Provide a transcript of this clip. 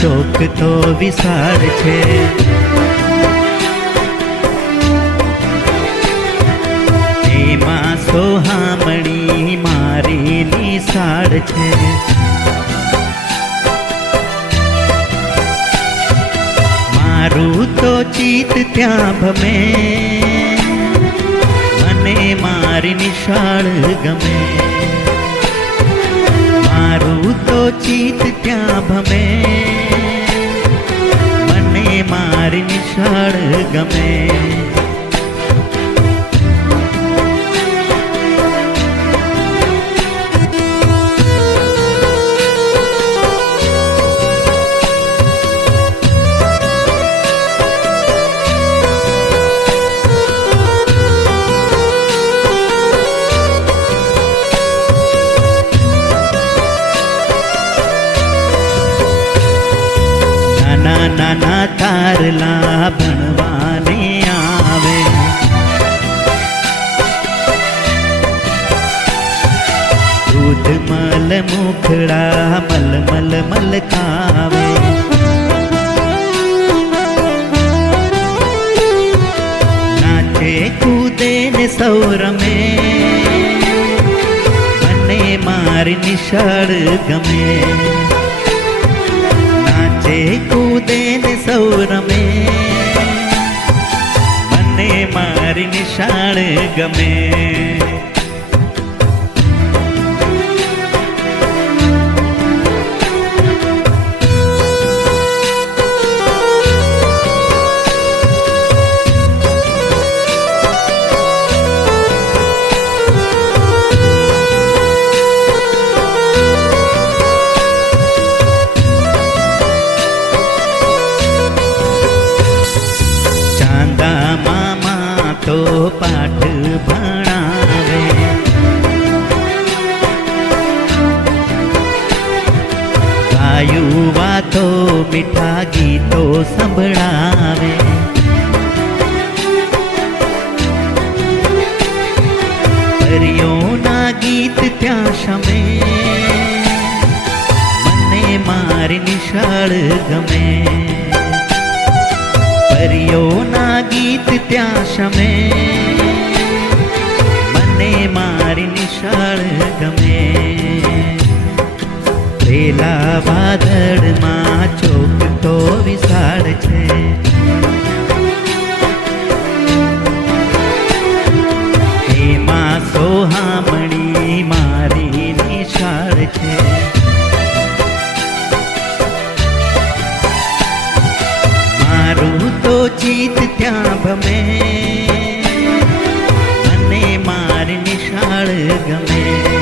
ચોક તો વિસાર છે. એમાં સોહામણી મારી નિશાળ છે. મારું તો ચિત ત્યાં ભમે, મને મારી નિશાળ ગમે. મારું તો ચિત ત્યાં મેં મને મારી નિશાળ ગમે. નાના નાના તારલા ભણવાને આવે. દૂધ મલ મુખડા મલ મલ મલ ખાવે. નાચે કૂદે ને સૌ મને મારી નિશાળ ગમે. નિશાળ ગાયું વાતો, મીઠા ગીતો સંભળાવે. પરિયોના ગીત ત્યાં શમે. મને મારી નિશાળ ગમે. પરીઓના ગીત ત્યાં શમે. મને મારી નિશાળ ગમે. લીલા વાદળમાં ચોપટો વિશાળ છે. એમાં સોહામણી મારી નિશાળ છે. મારું તો ચિત ત્યાં ભમે. મને મારી નિશાળ ગમે.